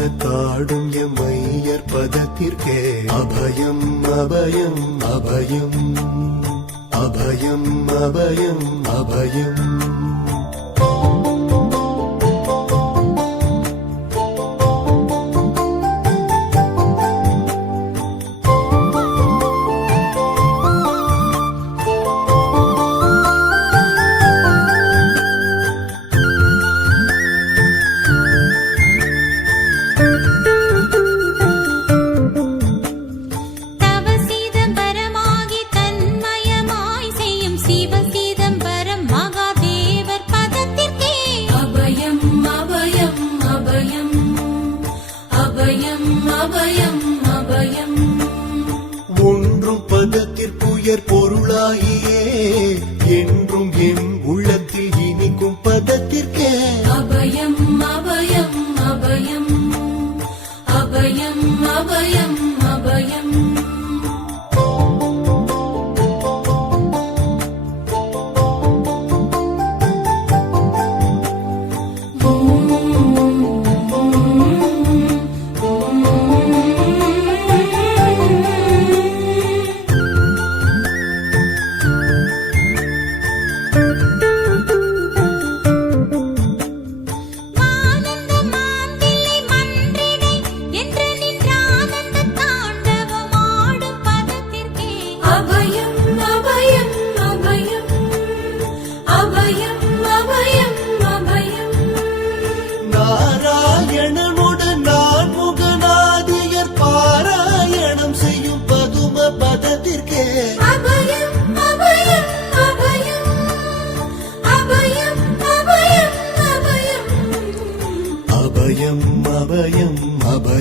அம்பலத்தாடும் எம்மையர் பதத்திற்கே. அபயம் அபயம் அபயம். அபயம் அபயம் அபயம். பதத்திற்குயர் பொருளாகியே என்றும் என் உள்ளத்தில் இனிக்கும்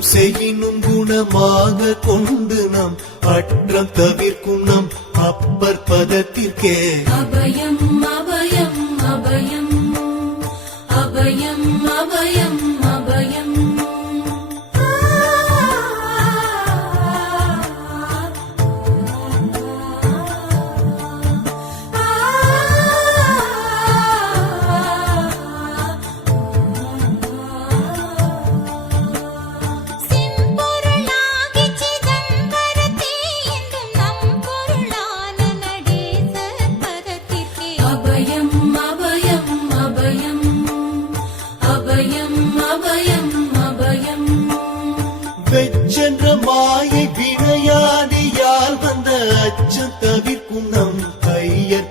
குற்றம் செய்யினும் குணமாக கொண்டு நம் அற்றம் தவிர்க்கும் நம் அப்பர் பதத்திற்கே. அபயம் அபயம் அபயம். வெச்சென்ற மாயை வினையாடியால் வந்த அச்சம் தவிர்க்கும் நம் ஐயர்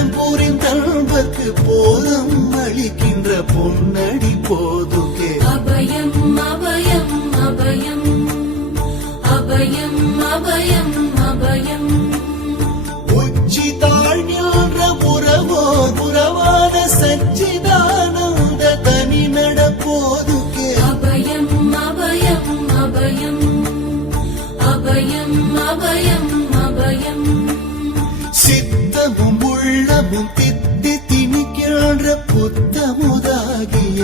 நடம் புரிந்தல்வர்க்கு போதம் அளிக்கின்ற பொன்னடி போதுகே அபயம் அபயம் அபயம். அபயம் அபயம் அபயம். உச்சி தாழ்நின்ற உறவோர் உறவான சச்சிதானந்த தனி நடப்போதுகே அபயம் அபயம் அபயம். அபயம் அபயம் அபயம். சித்தமும் புத்தமுதாகிய